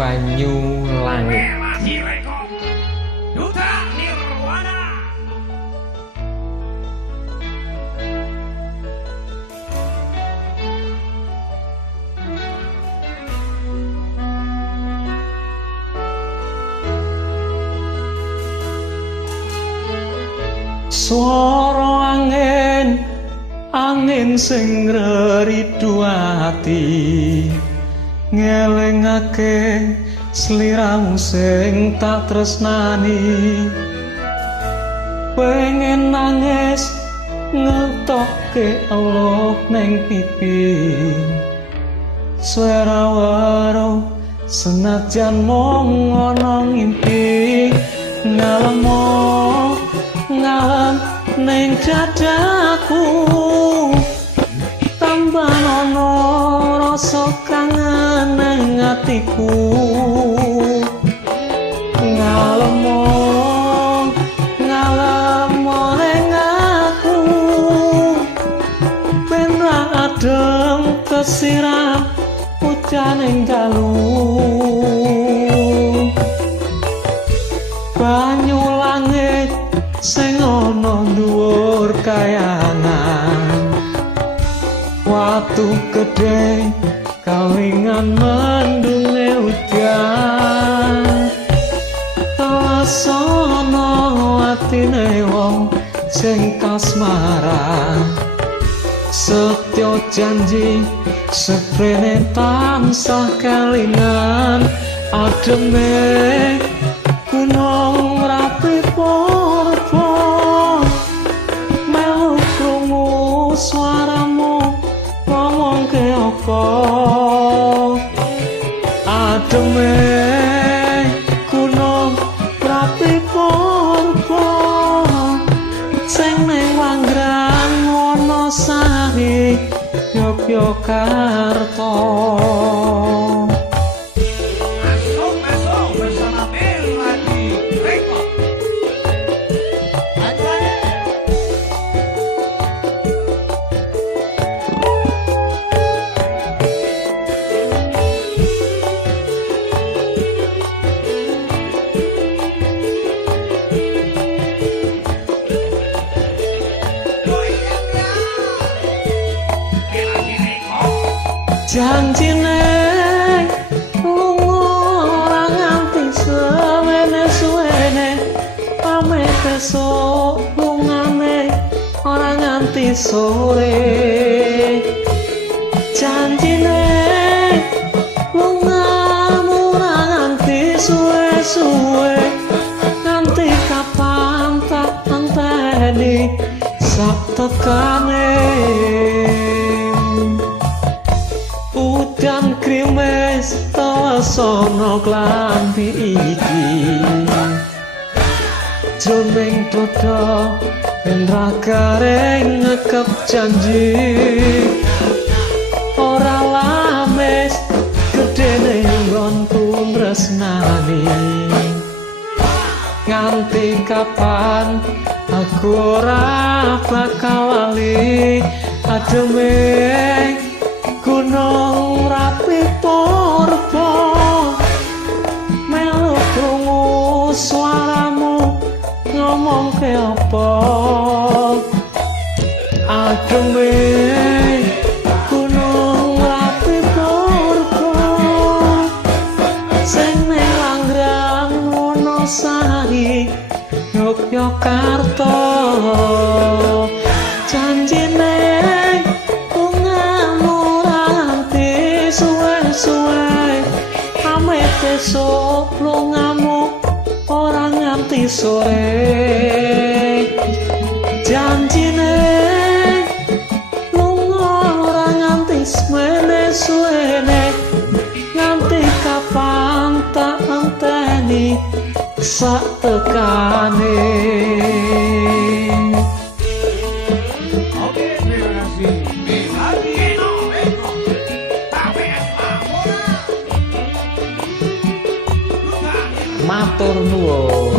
banyu langit. Duta Nirwana. Swara angin sing ngridu ati ngelingake sliramu sing tak tresnani pengen nangis ngetokke Allah neng pipi swara senajan mung ana ngimpi ngalem ning dadaku tambah ana rasa kangen ning atiku ngalem ning aku ben ra adem kesiram udan ing dalu banyu langit sing ana dhuwur kayangan watu gedhe kalingan mendunge udan kasono atine wong sing kasmaran setya janji seprene tansah kalingan ademe gunung rapi porpo melu krungu swaramu ngomong ke apa ademe gunung rapi porpo sing ning Wanggrang Wonosari Yogyakarta. Janjine lunga ora nganti suwene pamit esuk lungane ora nganti sore janjine lunga ora nganti suwe nganti kapan tak anteni sak tekane udan krimes tawasono klambi iki jroning dada ben ra gareng ngekep janji ora lames gedene nggonku tresnani nganti kapan aku ora bakal lali ademe gunung rapi porpo melu krungu swaramu ngomong ke apa ademe gunung rapi porpo sing ning Wanggrang Wonosari Yogyakarta janjine suwe amit esuk lungamu ora nganti sore janjine lunga ora nganti suwene nganti kapan tak anteni sak tekane. Matur nuwun.